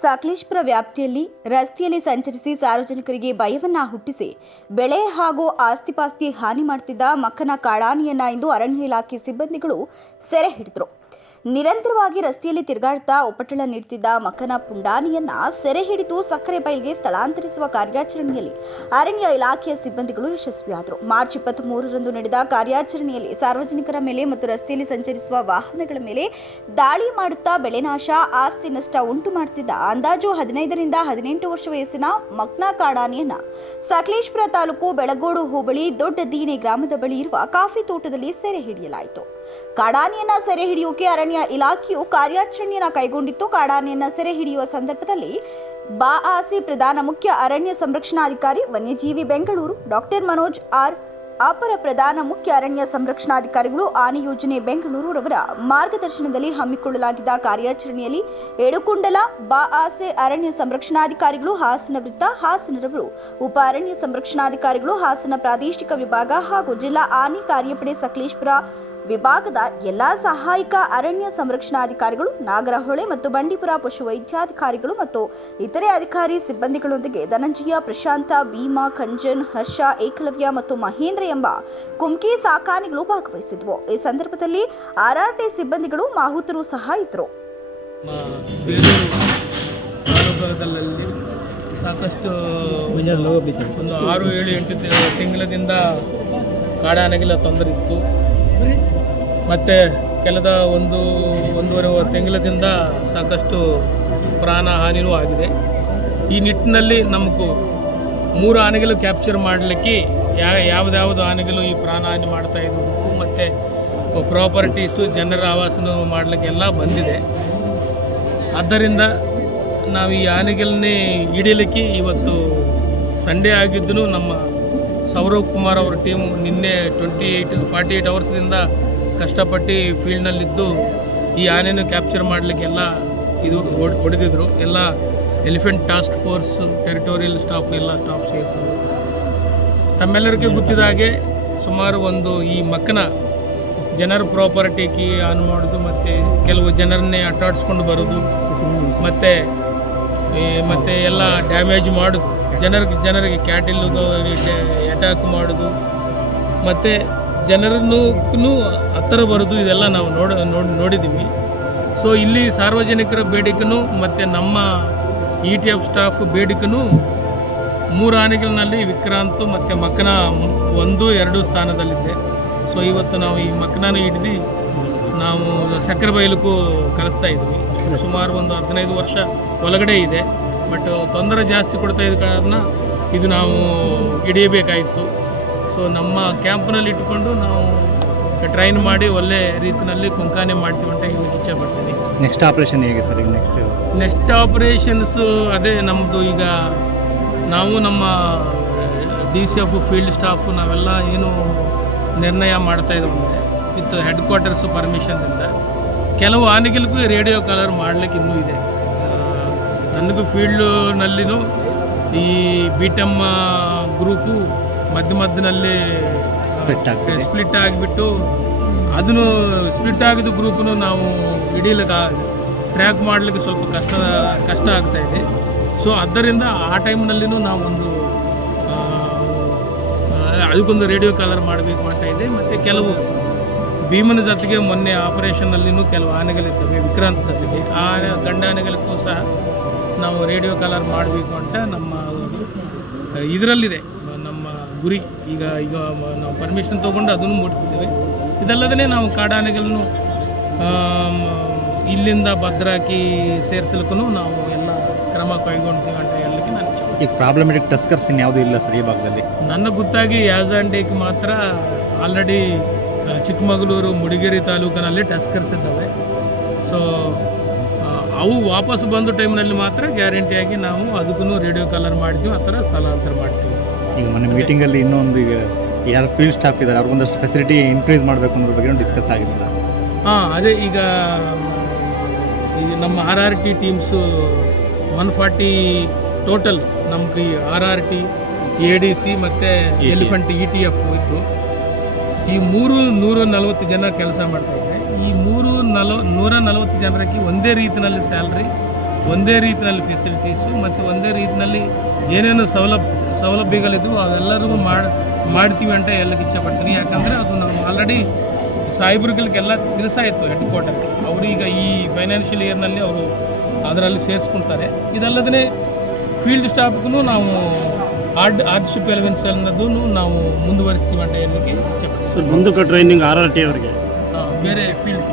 ಸಕಲೇಶ್ಪುರ ವ್ಯಾಪ್ತಿಯಲ್ಲಿ ರಸ್ತೆಯಲ್ಲಿ ಸಂಚರಿಸಿ ಸಾರ್ವಜನಿಕರಿಗೆ ಭಯವನ್ನ ಹುಟ್ಟಿಸಿ, ಬೆಳೆ ಹಾಗೂ ಆಸ್ತಿಪಾಸ್ತಿ ಹಾನಿ ಮಾಡುತ್ತಿದ್ದ ಮಕ್ಕನ ಕಾಡಾನೆಯನ್ನ ಇಂದು ಅರಣ್ಯ ಇಲಾಖೆ ಸಿಬ್ಬಂದಿಗಳು ಸೆರೆ ಹಿಡಿದರು. ನಿರಂತರವಾಗಿ ರಸ್ತೆಯಲ್ಲಿ ತಿರುಗಾಡ್ತಾ ಉಪಟಳ ನೀಡ್ತಿದ್ದ ಮಕ್ಕನ ಪುಂಡಾನಿಯನ್ನ ಸೆರೆ ಹಿಡಿದು ಸಕ್ಕರೆ ಬೈಲ್ಗೆ ಸ್ಥಳಾಂತರಿಸುವ ಕಾರ್ಯಾಚರಣೆಯಲ್ಲಿ ಅರಣ್ಯ ಇಲಾಖೆಯ ಸಿಬ್ಬಂದಿಗಳು ಯಶಸ್ವಿಯಾದರು. ಮಾರ್ಚ್ ಇಪ್ಪತ್ತ್ ಮೂರರಂದು ನಡೆದ ಕಾರ್ಯಾಚರಣೆಯಲ್ಲಿ ಸಾರ್ವಜನಿಕರ ಮೇಲೆ ಮತ್ತು ರಸ್ತೆಯಲ್ಲಿ ಸಂಚರಿಸುವ ವಾಹನಗಳ ಮೇಲೆ ದಾಳಿ ಮಾಡುತ್ತಾ ಬೆಳೆ ನಾಶ, ಆಸ್ತಿ ನಷ್ಟ ಉಂಟು ಮಾಡುತ್ತಿದ್ದ ಅಂದಾಜು ಹದಿನೈದರಿಂದ ಹದಿನೆಂಟು ವರ್ಷ ವಯಸ್ಸಿನ ಮಕ್ನ ಕಾಡಾನಿಯನ್ನ ಸಕಲೇಶ್ಪುರ ತಾಲೂಕು ಬೆಳಗೋಡು ಹೋಬಳಿ ದೊಡ್ಡ ದೀಣೆ ಗ್ರಾಮದ ಬಳಿ ಇರುವ ಕಾಫಿ ತೋಟದಲ್ಲಿ ಸೆರೆ ಹಿಡಿಯಲಾಯಿತು. ಕಾಡಾನೆಯನ್ನ ಸೆರೆ ಹಿಡಿಯೋಕೆ ಅರಣ್ಯ ಇಲಾಖೆಯು ಕಾರ್ಯಾಚರಣೆಯನ್ನ ಕೈಗೊಂಡಿತ್ತು. ಕಾಡಾನೆಯನ್ನು ಸೆರೆ ಹಿಡಿಯುವ ಸಂದರ್ಭದಲ್ಲಿ ಬಾಆಸಿ ಪ್ರಧಾನ ಮುಖ್ಯ ಅರಣ್ಯ ಸಂರಕ್ಷಣಾಧಿಕಾರಿ ವನ್ಯಜೀವಿ ಬೆಂಗಳೂರು, ಡಾಕ್ಟರ್ ಮನೋಜ್ ಆರ್, ಅಪರ ಪ್ರಧಾನ ಮುಖ್ಯ ಅರಣ್ಯ ಸಂರಕ್ಷಣಾಧಿಕಾರಿಗಳು ಆನೆ ಯೋಜನೆ ಬೆಂಗಳೂರು ರವರ ಮಾರ್ಗದರ್ಶನದಲ್ಲಿ ಹಮ್ಮಿಕೊಳ್ಳಲಾಗಿದ್ದ ಕಾರ್ಯಾಚರಣೆಯಲ್ಲಿ ಏಡುಕುಂಡಲ ಬಾಆಸೆ ಅರಣ್ಯ ಸಂರಕ್ಷಣಾಧಿಕಾರಿಗಳು ಹಾಸನ ವೃತ್ತ, ಹಾಸನರವರು, ಉಪ ಅರಣ್ಯ ಸಂರಕ್ಷಣಾಧಿಕಾರಿಗಳು ಹಾಸನ ಪ್ರಾದೇಶಿಕ ವಿಭಾಗ ಹಾಗೂ ಜಿಲ್ಲಾ ಆನೆ ಕಾರ್ಯಪಡೆ ಸಕಲೇಶ್ಪುರ ವಿಭಾಗದ ಎಲ್ಲಾ ಸಹಾಯಕ ಅರಣ್ಯ ಸಂರಕ್ಷಣಾಧಿಕಾರಿಗಳು, ನಾಗರಹೊಳೆ ಮತ್ತು ಬಂಡೀಪುರ ಪಶುವೈದ್ಯಾಧಿಕಾರಿಗಳು ಮತ್ತು ಇತರೆ ಅಧಿಕಾರಿ ಸಿಬ್ಬಂದಿಗಳೊಂದಿಗೆ ಧನಂಜಯ, ಪ್ರಶಾಂತ, ಭೀಮಾ ಖಂಜನ್ ಹರ್ಷ, ಏಕಲವ್ಯ ಮತ್ತು ಮಹೇಂದ್ರ ಎಂಬ ಕುಮ್ಕಿ ಸಾಕಾನೆಗಳು ಭಾಗವಹಿಸಿದ್ವು. ಈ ಸಂದರ್ಭದಲ್ಲಿ ಆರ್ಆರ್ಟಿ ಸಿಬ್ಬಂದಿಗಳು, ಮಾಹುತರು ಸಹ ಇದ್ದರು. ಸಾಕಷ್ಟು ಒಂದು ಆರು ಏಳು ಎಂಟು ತಿಂಗಳಿಂದ ತಿಂಗಳದಿಂದ ಕಾಡಾನೆಗೆಲ್ಲ ತೊಂದರೆ ಇತ್ತು. ಮತ್ತು ಕೆಲದ ಒಂದು ಒಂದೂವರೆ ತಿಂಗಳದಿಂದ ಸಾಕಷ್ಟು ಪ್ರಾಣ ಹಾನಿಯೂ ಆಗಿದೆ. ಈ ನಿಟ್ಟಿನಲ್ಲಿ ನಮಗೂ ಮೂರು ಆನೆಗಳು ಕ್ಯಾಪ್ಚರ್ ಮಾಡಲಿಕ್ಕೆ ಯಾ, ಯಾವುದ್ಯಾವುದು ಆನೆಗಳು ಈ ಪ್ರಾಣ ಹಾನಿ ಮಾಡ್ತಾ ಇರಬೇಕು ಮತ್ತು ಪ್ರಾಪರ್ಟೀಸು ಜನರ ಆವಾಸನ ಮಾಡಲಿಕ್ಕೆಲ್ಲ ಬಂದಿದೆ. ಆದ್ದರಿಂದ ನಾವು ಈ ಆನೆಗಳನ್ನೇ ಹಿಡಿಯಲಿಕ್ಕೆ ಇವತ್ತು ಸಂಡೇ ಆಗಿದ್ದು ನಮ್ಮ ಸೌರವ್ ಕುಮಾರ್ ಅವರ ಟೀಮು ನಿನ್ನೆ ಟ್ವೆಂಟಿ ಏಯ್ಟ್ ಫಾರ್ಟಿ ಏಯ್ಟ್ ಅವರ್ಸ್ದಿಂದ ಕಷ್ಟಪಟ್ಟು ಫೀಲ್ಡ್ನಲ್ಲಿದ್ದು ಈ ಆನೆಯನ್ನು ಕ್ಯಾಪ್ಚರ್ ಮಾಡಲಿಕ್ಕೆಲ್ಲ ಇದು ಹೊಡ್- ಹೊಡೆದಿದ್ರು. ಎಲ್ಲ elephant task force, territorial staff ಎಲ್ಲ ಸ್ಟಾಫ್ ಸೇರ್ತದೆ ತಮ್ಮೆಲ್ಲರಿಗೆ ಗೊತ್ತಿದ ಹಾಗೆ ಸುಮಾರು ಒಂದು ಈ ಮಕ್ಕನ ಜನರ ಪ್ರಾಪರ್ಟಿಗೆ ಆನ್ ಮಾಡೋದು ಮತ್ತು ಕೆಲವು ಜನರನ್ನೇ ಅಟ್ಟಾಡಿಸ್ಕೊಂಡು ಬರೋದು, ಮತ್ತು ಮತ್ತು ಎಲ್ಲ ಡ್ಯಾಮೇಜ್ ಮಾಡೋದು. ಜನರಿಗೆ ಜನರಿಗೆ ಕ್ಯಾಟಿಲ್ ಅಟ್ಯಾಕ್ ಮಾಡೋದು, ಮತ್ತು ಜನರನ್ನು ಹತ್ತಿರ ಬರೋದು ಇದೆಲ್ಲ ನಾವು ನೋಡ ನೋಡಿ ನೋಡಿದ್ದೀವಿ. ಸೊ ಇಲ್ಲಿ ಸಾರ್ವಜನಿಕರ ಬೇಡಿಕೆನೂ ಮತ್ತು ನಮ್ಮ ಇ ಟಿ ಎಫ್ ಸ್ಟಾಫ್ ಬೇಡಿಕೆನೂ ಮೂರು ಆನೆಗಳಲ್ಲಿ ವಿಕ್ರಾಂತ್ ಮತ್ತು ಮಕ್ಕನ ಒಂದು, ಎರಡು ಸ್ಥಾನದಲ್ಲಿದೆ. ಸೊ ಇವತ್ತು ನಾವು ಈ ಮಕ್ಕನೂ ಹಿಡಿದು ನಾವು ಸಕ್ಕರೆ ಬಯಲಕ್ಕೂ ಕಲಿಸ್ತಾ ಇದ್ವಿ ಸುಮಾರು ಒಂದು ಹದಿನೈದು ವರ್ಷ ಒಳಗಡೆ ಇದೆ. ಬಟ್ ತೊಂದರೆ ಜಾಸ್ತಿ ಕೊಡ್ತಾ ಇದ್ದ ಕಾರಣ ಇದು ನಾವು ಹಿಡಿಯಬೇಕಾಯಿತು. ಸೊ ನಮ್ಮ ಕ್ಯಾಂಪ್ನಲ್ಲಿ ಇಟ್ಕೊಂಡು ನಾವು ಟ್ರೈನ್ ಮಾಡಿ ಒಳ್ಳೆ ರೀತಿಯಲ್ಲಿ ಕುಂಕಾನೆ ಮಾಡ್ತೀವಿ ಅಂತ ಹೇಳಿ ಇಚ್ಛೆ ಪಡ್ತೀನಿ ನೆಕ್ಸ್ಟ್ ಆಪರೇಷನ್ ಹೇಗೆ ಸರ್ ಈಗ ನೆಕ್ಸ್ಟ್ ನೆಕ್ಸ್ಟ್ ಆಪರೇಷನ್ಸು ಅದೇ ನಮ್ಮದು ಈಗ ನಾವು ನಮ್ಮ D C F field staff ನಾವೆಲ್ಲ ಏನು ನಿರ್ಣಯ ಮಾಡ್ತಾ ಇದ್ದೀವಿ. ಅಂದರೆ ವಿತ್ ಹೆಡ್ ಕ್ವಾರ್ಟರ್ಸು ಪರ್ಮಿಷನ್ನಿಂದ ಕೆಲವು ಆನೆಗಳಿಗೂ ರೇಡಿಯೋ ಕಾಲರ್ ಮಾಡಲಿಕ್ಕೆ ಇನ್ನೂ ಇದೆ. ನನಗೂ ಫೀಲ್ಡ್ನಲ್ಲಿನೂ ಈ ಬಿ ಟಿ ಎಂ ಗ್ರೂಪು ಮಧ್ಯ ಮಧ್ಯದಲ್ಲಿ ಸ್ಪ್ಲಿಟ್ ಆಗಿಬಿಟ್ಟು ಅದನ್ನು ಸ್ಪ್ಲಿಟ್ ಆಗಿದ್ದು ಗ್ರೂಪ್ನು ನಾವು ಹಿಡೀಲಿಕ್ಕೆ ಟ್ರ್ಯಾಕ್ ಮಾಡಲಿಕ್ಕೆ ಸ್ವಲ್ಪ ಕಷ್ಟ ಕಷ್ಟ ಆಗ್ತಾ ಇದೆ. ಸೊ ಆದ್ದರಿಂದ ಆ ಟೈಮ್ನಲ್ಲಿನೂ ನಾವೊಂದು ಅದಕ್ಕೊಂದು ರೇಡಿಯೋ ಕಾಲರ್ ಮಾಡಬೇಕು ಅಂತ ಇದೆ. ಮತ್ತು ಕೆಲವು ಭೀಮನ ಜೊತೆಗೆ ಮೊನ್ನೆ ಆಪರೇಷನ್ನಲ್ಲಿನೂ ಕೆಲವು ಆನೆಗಳಿದ್ದಾವೆ ವಿಕ್ರಾಂತ್ ಜೊತೆಗೆ. ಆ ಗಂಡ ಆನೆಗಳಿಗೂ ಸಹ ನಾವು ರೇಡಿಯೋ ಕಾಲರ್ ಮಾಡಬೇಕು ಅಂತ ನಮ್ಮ ಇದರಲ್ಲಿದೆ. ಗುರಿ ಈಗ ಈಗ ನಾವು ಪರ್ಮಿಷನ್ ತೊಗೊಂಡು ಅದನ್ನು ಮೂಡಿಸಿದ್ದೇವೆ ಇದಲ್ಲದೇ ನಾವು ಕಾಡಾನೆಗಳನ್ನು ಇಲ್ಲಿಂದ ಭದ್ರಾಕಿ ಸೇರಿಸಲಿಕ್ಕೂ ನಾವು ಎಲ್ಲ ಕ್ರಮ ಕೈಗೊಳ್ತೀವಿ ಅಂತ ಹೇಳಲಿಕ್ಕೆ ನಾನು ಈಗ ಪ್ರಾಬ್ಲಮೆಟಿಕ್ ಟಸ್ಕರ್ಸ್ ಇನ್ಯಾವುದೂ ಇಲ್ಲ ಸರಿ ಈ ಭಾಗದಲ್ಲಿ? ನನ್ನ ಗೊತ್ತಾಗಿ ಯಾಸ್ ಆ್ಯಂಡ್ ಮಾತ್ರ ಆಲ್ರೆಡಿ ಚಿಕ್ಕಮಗಳೂರು ಮುಡಿಗೇರಿ ತಾಲೂಕಿನಲ್ಲಿ ಟಸ್ಕರ್ಸ್ ಇದ್ದಾವೆ. ಸೊ ಅವು ವಾಪಸ್ ಬಂದ ಟೈಮ್ನಲ್ಲಿ ಮಾತ್ರ ಗ್ಯಾರಂಟಿಯಾಗಿ ನಾವು ಅದಕ್ಕೂ ರೇಡಿಯೋ ಕಾಲರ್ ಮಾಡ್ತೀವಿ ಆ ಥರ ಸ್ಥಳಾಂತರ ಮಾಡ್ತೀವಿ. ಈಗ ಮೊನ್ನೆ ಮೀಟಿಂಗಲ್ಲಿ ಇನ್ನೊಂದು ಈಗ ಯಾರು ಫೀಲ್ಡ್ ಸ್ಟಾಫ್ ಇದ್ದಾರೆ ಅವ್ರಿಗೊಂದಷ್ಟು ಫೆಸಿಲಿಟಿ ಇನ್ಕ್ರೀಸ್ ಮಾಡಬೇಕು ಅನ್ನೋದ್ರ ಬಗ್ಗೆ ಡಿಸ್ಕಸ್ ಆಗಿಲ್ಲ ಹಾಂ ಅದೇ ಈಗ ಈಗ ನಮ್ಮ R R T teams one forty total ನಮ್ಗೆ ಈ R R T A D C ಮತ್ತು ಎಲಿಫೆಂಟ್ ಇ ಟಿ ಎಫ್ ಇತ್ತು ಈ ಮೂರು ನೂರ ನಲವತ್ತು ಜನ ಕೆಲಸ ಮಾಡ್ತಾ ಇದ್ದಾರೆ. ಈ ಮೂರು ನಲ ನೂರ ನಲವತ್ತು ಜನರಿಗೆ ಒಂದೇ ರೀತಿಯಲ್ಲಿ ಸ್ಯಾಲ್ರಿ ಒಂದೇ ರೀತಿಯಲ್ಲಿ ಫೆಸಿಲಿಟೀಸು ಮತ್ತು ಒಂದೇ ರೀತಿಯಲ್ಲಿ ಏನೇನು ಸೌಲಭ್ಯ ಸೌಲಭ್ಯಗಳಿದ್ದು ಅವೆಲ್ಲರಿಗೂ ಮಾಡಿ ಮಾಡ್ತೀವಿ ಅಂತ ಎಲ್ಲಕ್ಕೆ ಇಚ್ಛಪಡ್ತೀನಿ. ಯಾಕಂದರೆ ಅದು ನಾವು ಆಲ್ರೆಡಿ ಸಾಹೇಬ್ರುಗಳಿಗೆಲ್ಲ ತಿಳಿಸಾಯಿತು ಹೆಡ್ ಕ್ವಾರ್ಟರ್ ಅವರು ಈಗ ಈ ಫೈನಾನ್ಷಿಯಲ್ ಇಯರ್ನಲ್ಲಿ ಅವರು ಅದರಲ್ಲಿ ಸೇರಿಸ್ಕೊಳ್ತಾರೆ. ಇದಲ್ಲದೇ ಫೀಲ್ಡ್ ಸ್ಟಾಫ್ಗೂ ನಾವು ಆರ್ಡ್ ಆರ್ಡ್ಶಿಪ್ ಎಲೆವೆನ್ಸ್ ಅನ್ನೋದನ್ನು ನಾವು ಮುಂದುವರಿಸ್ತೀವಿ ಅಂತ ಹೇಳಲಿಕ್ಕೆ ಇಚ್ಛೆ ಪಡ್ತೀವಿ ಸರ್ ಮುಂದಕ್ಕೆ ಟ್ರೈನಿಂಗ್ ಆರ್ ಆರ್ ಟಿ ಅವರಿಗೆ ಬೇರೆ ಫೀಲ್ಡ್